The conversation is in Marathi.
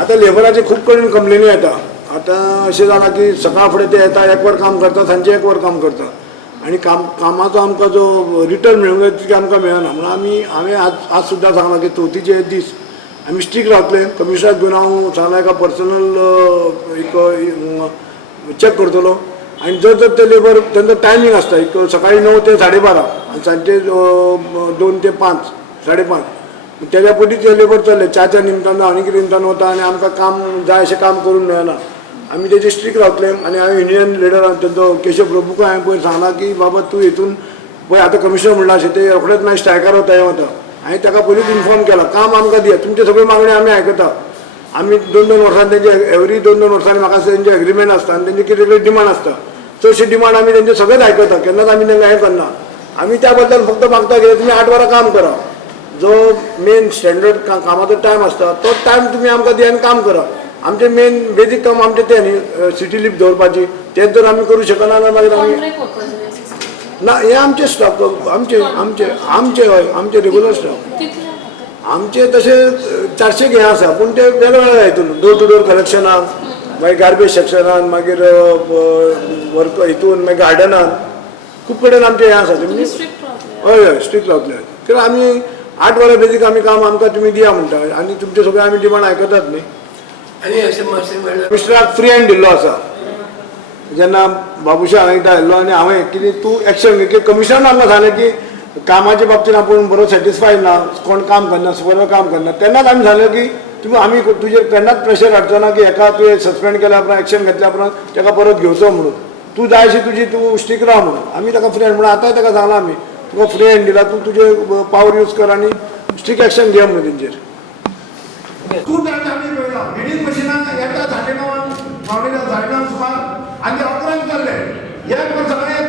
आता लेबराचे खूप कडेन कंप्लेनी येता. आता अशें जाला की सकाळ फुडें ते येता, एक वर काम करता, सांजे एक वर काम करता आणि कामाचो आमकां जो रिटर्न मेळूंक जाय तितकें आमकां मेळना. म्हणून हांवें आज सुद्दां सांगलां की चवथीचे दीस आमी स्ट्रीक रावतले. कमिशनराक घेवन हांव सांगलां एका पर्सनल एक चॅक करतलो आणि जर ते लेबर त्यांचा टायमींग आसता एक सकाळी 9 ते 12:30 आणि सांजे 2 ते 5 5:30 त्याच्या पयलीं ते लेबर चल्ले च्याच्या निमतान आनी कितें निमतान वता आणि आमकां काम जाय अशें काम करून मेळना. आमी तेजे स्ट्रीक रावतले आणि हांवें युनियन लिडरान तेंचो केशव प्रभूक हांवें पयर सांगलां की बाबा तूं हितून पळय आतां कमिशनर म्हणला अशें ते रोखडेच मागीर स्ट्रायकार वता हें वता. हांवें ताका पयलींच इन्फॉर्म केला काम आमकां दिया, तुमचे सगळे मागणी आमी आयकता. आमी 2-2 वर्सांनी तेंचे एवरी 2-2 वर्सांनी म्हाका तेंचे एग्रीमेंट आसता आणि तेंचे कितें कितें डिमांड आसता. चडशी डिमांड आमी तेंचे सगळेच आयकता, केन्नाच आमी तांकां हें करना. आमी त्या बद्दल फक्त मागता की तुमी 8 वरां काम करा. जो मेन स्टँडर्ड कामाचो टायम आसता तो टायम तुमी आमकां दिया आनी काम करा. आमचें मेन बेजीक काम आमचें तें न्ही सिटी लिफ्ट दवरपाची, तेंच जर आमी करूं शकना जाल्यार मागीर आमी ना हे आमचे स्टाफ आमचे आमचे आमचे हय आमचे रेग्युलर स्टाफ आमचे तसे 400 हे आसा पूण ते वेगवेगळ्या हितून डोर टू डोर कलेक्शनाक मागीर गार्बेज सेक्शनान मागीर वर्क हितून मागीर गार्डनान खूब कडेन आमचे हे आसा तुमी हय हय स्ट्रीक रावतले कित्याक आमी 8 वरां बेजीक आमी काम आमकां तुमी दिया म्हणटा आनी तुमचे सगळे आमी डिमांड आयकतात न्ही. आनी अशें मातशें म्हणल्यार मिस्टराक फ्री हँड दिल्लो आसा. जेन्ना बाबुशा हांवें एकदां आयिल्लो आनी हांवें कितें तूं एक्शन घे की कमिशनरान आमकां सांगलें की कामाच्या बाबतींत आपूण बरो सॅटिस्फाय ना, कोण काम करना बरो काम करना. तेन्नाच आमी सांगलें की तुमी आमी तुजेर केन्नाच प्रेशर हाडचो ना की हेका तुवें सस्पेंड केल्या उपरांत एक्शन घेतल्या उपरांत तेका परत घेवचो म्हणून. तूं जाय अशी तुजी तूं स्टीक राव म्हणून आमी ताका फ्री हँड म्हणून आतांय ताका सांगलां आमी तुका फ्री हँड दिला तूं तुजे पावर यूज कर आनी स्ट्रीक एक्शन घे म्हणून तेंचेर. खूप जाणांनी आम्ही पळयला मिडिंग मशिनाक येता 9:30 पावणे 9:30 सुमार आनी 11 जाल्ले एक वर सगळे